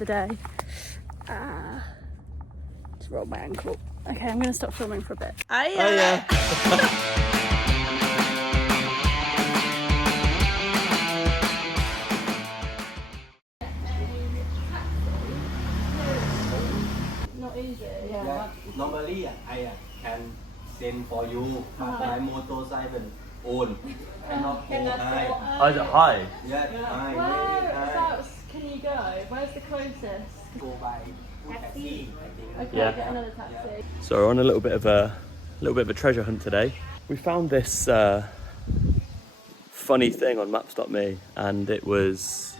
the day. Just rolled my ankle. Okay, I'm gonna stop filming for a bit. Yeah. Not easy. Yeah. Normally, I can send for you, but my motorcycle own. Cannot go high. Oh, is it high? Yeah, high, very high. Whereabouts can you go? Where's the closest? Go by taxi, I think. Okay, Yeah. get another taxi. So we're on a little bit of a treasure hunt today. We found this funny thing on maps.me, and it was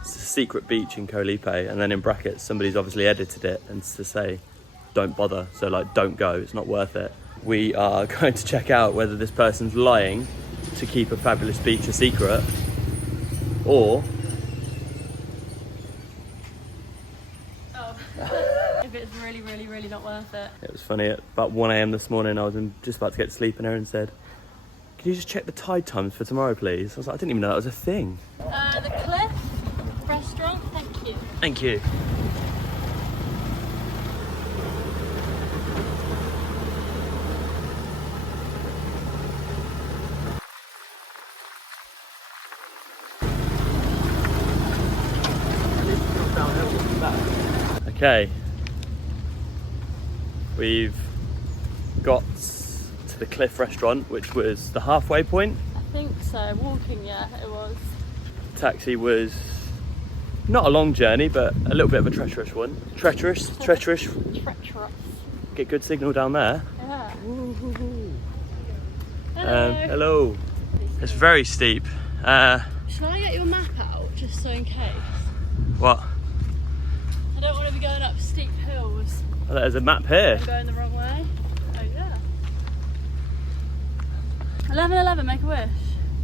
a secret beach in Koh Lipe, and then in brackets somebody's obviously edited it and to say don't bother, so like don't go, it's not worth it. We are going to check out whether this person's lying to keep a fabulous beach a secret, or If it's really not worth it. it was funny. At about 1 a.m. this morning, I was just about to get to sleep, and Erin said, "Can you just check the tide times for tomorrow, please?" I was like, I didn't even know that was a thing. The Cliff restaurant, thank you. Thank you. Okay, we've got to the Cliff restaurant, which was the halfway point. I think so. Walking, yeah, it was. Taxi was not a long journey, but a little bit of a treacherous one. Treacherous. Treacherous. Get good signal down there. Yeah. Hello. It's very steep. Shall I get your map out, just so in case? What? I don't want to be going up steep hills Oh, there's a map here. and going the wrong way. Oh yeah. 11:11, make a wish.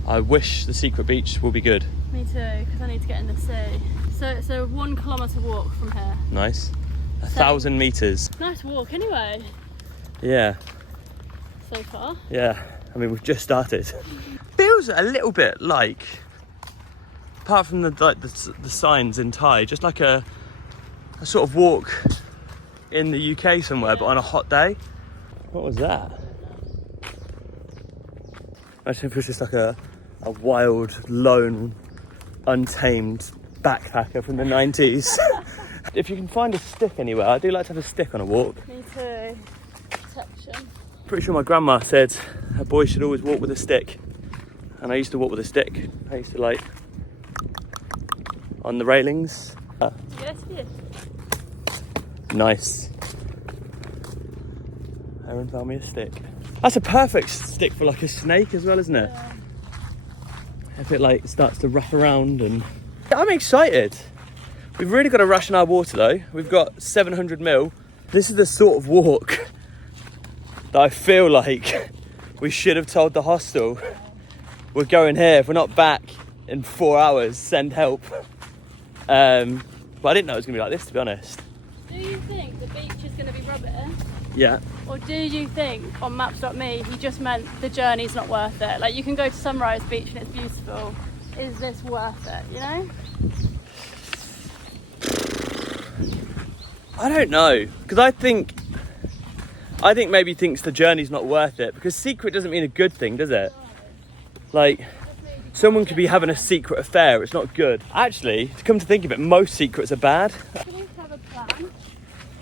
I wish the secret beach will be good. Me too, because I need to get in the sea. So it's a 1 kilometre walk from here. Nice. 1,000 meters. Nice walk anyway, Yeah. so far. Yeah. I mean, we've just started. Feels a little bit like, apart from the signs in Thai, just like a sort of walk in the UK somewhere, but on a hot day. What was that? Imagine if it was just like a wild, lone, untamed backpacker from the 90s. If you can find a stick anywhere, I do like to have a stick on a walk. Me too. Protection. Pretty sure my grandma said a boy should always walk with a stick. And I used to walk with a stick. I used to like on the railings. Yes, yes. Nice. Erin found me a stick. That's a perfect stick for like a snake as well, isn't it? Yeah. If it like starts to wrap around and... I'm excited. We've really got to ration our water though. We've got 700 ml. This is the sort of walk that I feel like we should have told the hostel. We're going here. If we're not back in 4 hours, send help. But I didn't know it was going to be like this, to be honest. Do you think the beach is going to be rubbish? Yeah. Or do you think on maps.me he just meant the journey's not worth it? Like you can go to Sunrise Beach and it's beautiful. Is this worth it, you know? I don't know, because I think maybe he thinks the journey's not worth it, because secret doesn't mean a good thing, does it? Like, someone could be having a secret affair, it's not good. Actually, to come to think of it, most secrets are bad. We need to have a plan.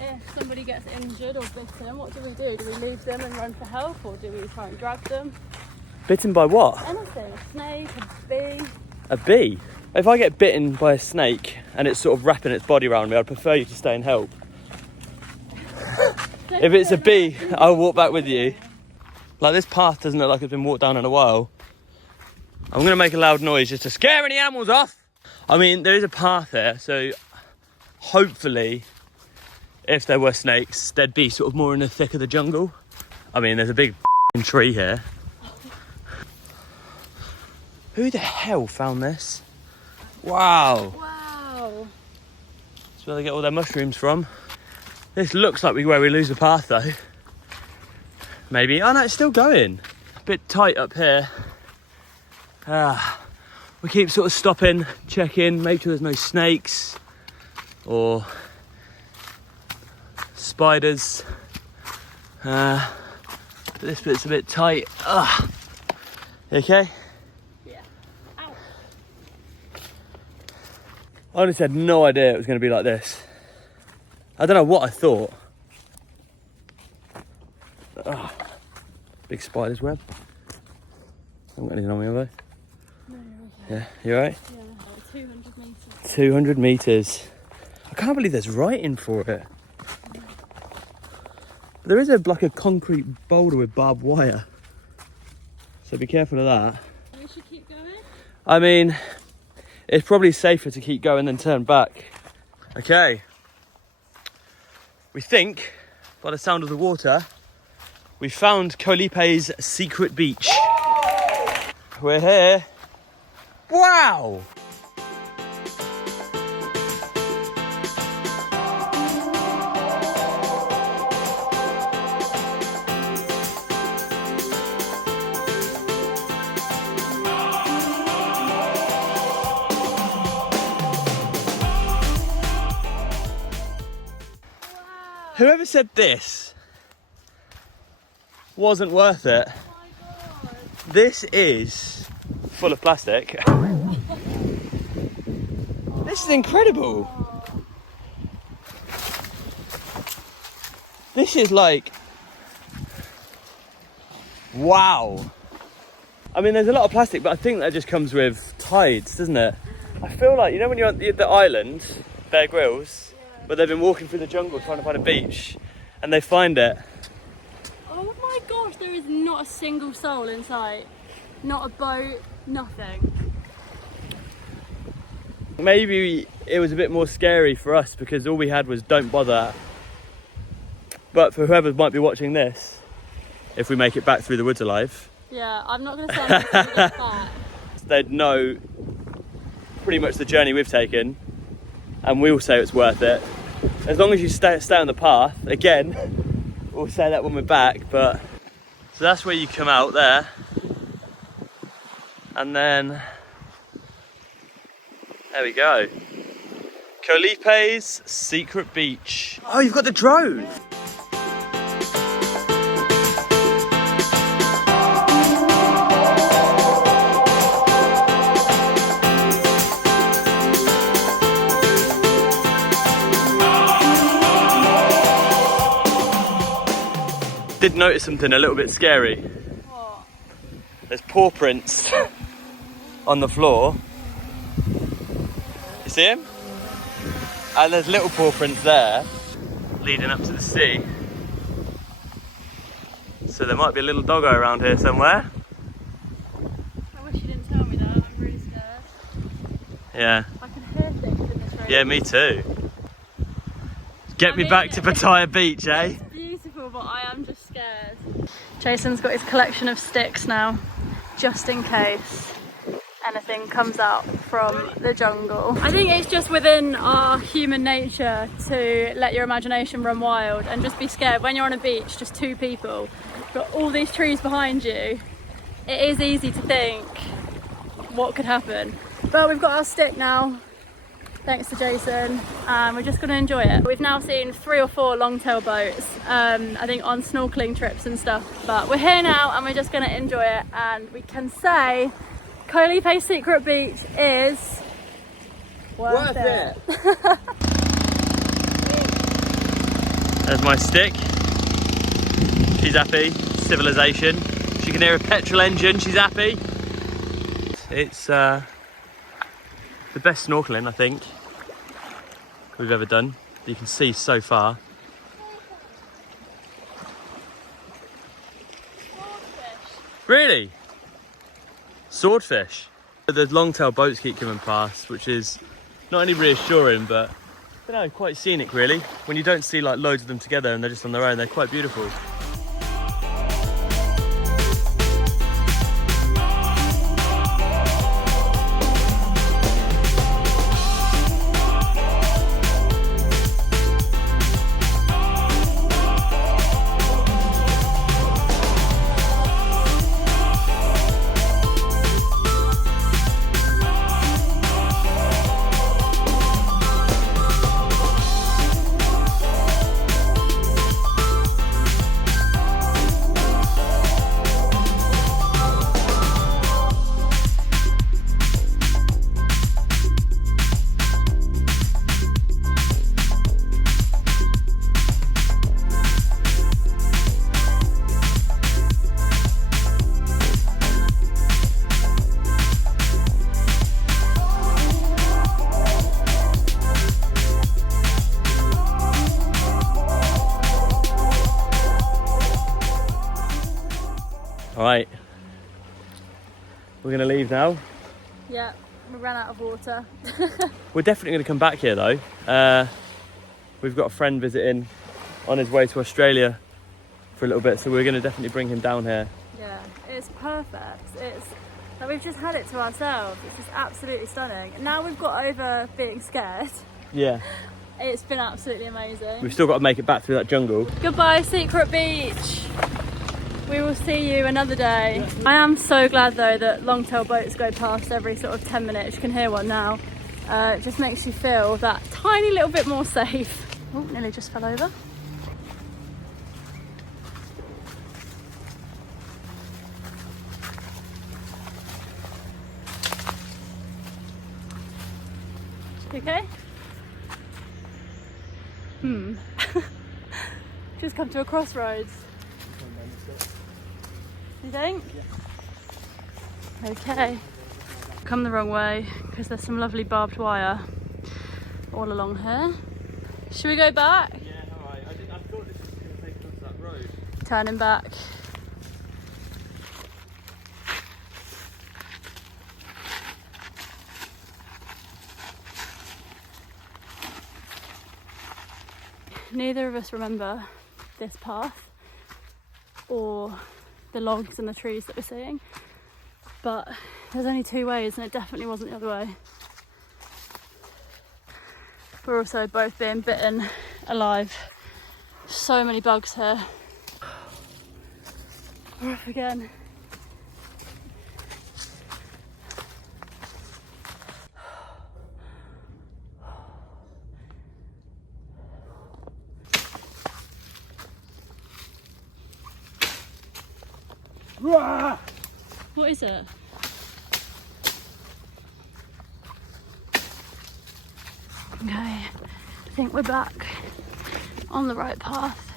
If somebody gets injured or bitten, what do we do? Do we leave them and run for help, or do we try and drag them? Bitten by what? Anything, a snake, a bee. A bee? If I get bitten by a snake and it's sort of wrapping its body around me, I'd prefer you to stay and help. If it's a bee, I'll walk back with you. Like, this path doesn't look like it's been walked down in a while. I'm going to make a loud noise just to scare any animals off. I mean, there is a path here, so hopefully, if there were snakes, they'd be sort of more in the thick of the jungle. I mean, there's a big tree here. Who the hell found this? Wow. Wow. That's where they get all their mushrooms from. This looks like where we lose the path though. Maybe. Oh no, it's still going. A bit tight up here. We keep sort of stopping, checking, make sure there's no snakes. or spiders. But this bit's a bit tight. Ugh. You okay? Yeah. Ow. I honestly had no idea it was going to be like this. I don't know what I thought. Ugh. Big spider's web. I haven't got anything on me, have I? No, Yeah, you alright? yeah. 200 metres. 200 metres. I can't believe there's writing for it. There is like a concrete boulder with barbed wire. So be careful of that. We should keep going. I mean, it's probably safer to keep going than turn back. Okay. We think, by the sound of the water, we found Koh Lipe's secret beach. We're here. Wow! Whoever said this wasn't worth it. Oh my God. This is full of plastic. This is incredible. This is like, wow. I mean, there's a lot of plastic, but I think that just comes with tides, doesn't it? I feel like, you know when you're on the island, Bear Grylls, but they've been walking through the jungle trying to find a beach, and they find it. Oh my gosh, there is not a single soul in sight. Not a boat, nothing. Maybe it was a bit more scary for us because all we had was don't bother. But for whoever might be watching this, if we make it back through the woods alive, Yeah, I'm not going to say anything until we get back. they'd know pretty much the journey we've taken, and we'll say it's worth it. As long as you stay on the path, again, we'll say that when we're back, but... So that's where you come out there. And then... There we go. Koh Lipe's secret beach. Oh, you've got the drone! Did notice something a little bit scary. What? There's paw prints on the floor. You see him? And there's little paw prints there leading up to the sea. So there might be a little doggo around here somewhere. I wish you didn't tell me that, I'm really scared. Yeah. I can hear things in this room. Yeah, me too. Get me back to Pattaya Beach, eh? It's beautiful, but I am just scared. Jason's got his collection of sticks now, just in case anything comes out from the jungle. I think it's just within our human nature to let your imagination run wild and just be scared. When you're on a beach, just two people, got all these trees behind you, it is easy to think what could happen. But we've got our stick now, thanks to Jason, and we're just going to enjoy it. We've now seen 3 or 4 longtail boats, I think on snorkeling trips and stuff, but we're here now and we're just going to enjoy it, and we can say Koh Lipe's secret beach is worth it. There's my stick. She's happy. Civilization. She can hear a petrol engine. She's happy. It's the best snorkeling I think we've ever done. You can see so far. Really? Swordfish. The longtail boats keep coming past, which is not only reassuring, but I don't know, quite scenic really. When you don't see like loads of them together and they're just on their own, they're quite beautiful. All right, we're gonna leave now. Yeah, we ran out of water. We're definitely gonna come back here though. We've got a friend visiting on his way to Australia for a little bit, so we're gonna definitely bring him down here. Yeah, it's perfect. It's like we've just had it to ourselves. It's just absolutely stunning. Now we've got over being scared. Yeah. It's been absolutely amazing. We've still got to make it back through that jungle. Goodbye, Secret Beach. We will see you another day. I am so glad though that long-tail boats go past every sort of 10 minutes. You can hear one now. It just makes you feel that tiny little bit more safe. Oh, nearly just fell over. You okay? Just come to a crossroads. You think? Yeah. Okay. Come the wrong way because there's some lovely barbed wire all along here. Should we go back? Yeah, alright. I thought this was going to take us that road. Turning back. Neither of us remember this path or the logs and the trees that we're seeing, but there's only two ways and it definitely wasn't the other way. We're also both being bitten alive. So many bugs here. We're off again. What is it? Okay, I think we're back on the right path.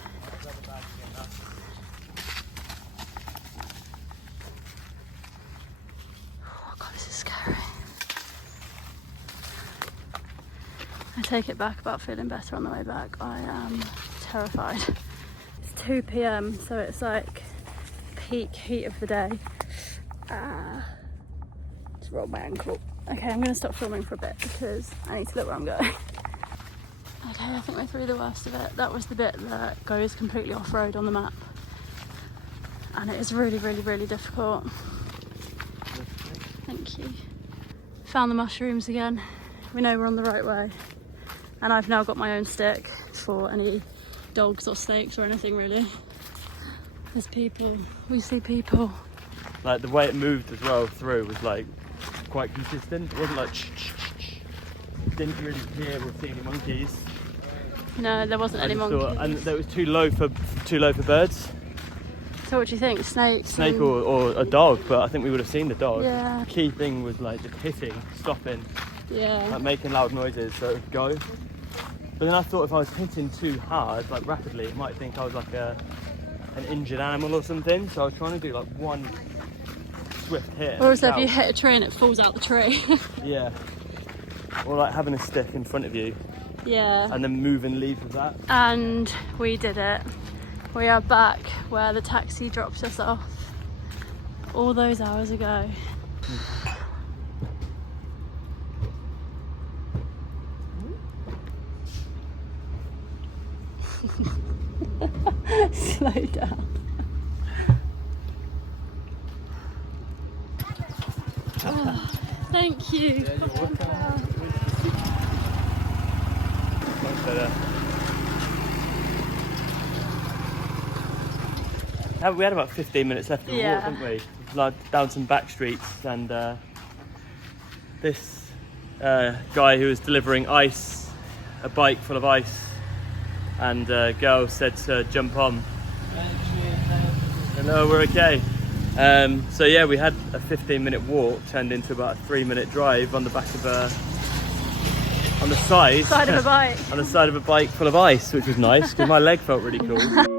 Oh god, this is scary. I take it back about feeling better on the way back. I am terrified. It's 2 p.m, so it's like peak heat of the day. Just rolled my ankle. Okay, I'm gonna stop filming for a bit because I need to look where I'm going. Okay, I think we're through the worst of it. That was the bit that goes completely off-road on the map. And it is really, really, really difficult. Thank you. Found the mushrooms again. We know we're on the right way. And I've now got my own stick for any dogs or snakes or anything really. There's people, we see people. Like the way it moved as well through was like quite consistent. It wasn't like didn't really hear or see any monkeys. No, there wasn't any monkeys. And it was too low for birds. So what do you think? Snake or a dog, but I think we would have seen the dog. Yeah. The key thing was like just hitting, stopping, Yeah. like making loud noises so it would go. But then I thought if I was hitting too hard, like rapidly, it might think I was like an injured animal or something. So I was trying to do like one swift hit. Or also if you hit a tree and it falls out the tree. Yeah. Or like having a stick in front of you. Yeah. And then moving leaves with that. And we did it. We are back where the taxi dropped us off all those hours ago. Slow down. Oh, thank you. Yeah, you're welcome. Much better. We had about 15 minutes left of the walk, didn't we? Like down some back streets, and this guy who was delivering ice, a bike full of ice, and a girl said to jump on. Hello, we're okay. So yeah, we had a 15-minute walk turned into about a 3-minute drive on the back of on the side of a bike. On the side of a bike full of ice, which was nice because my leg felt really cool.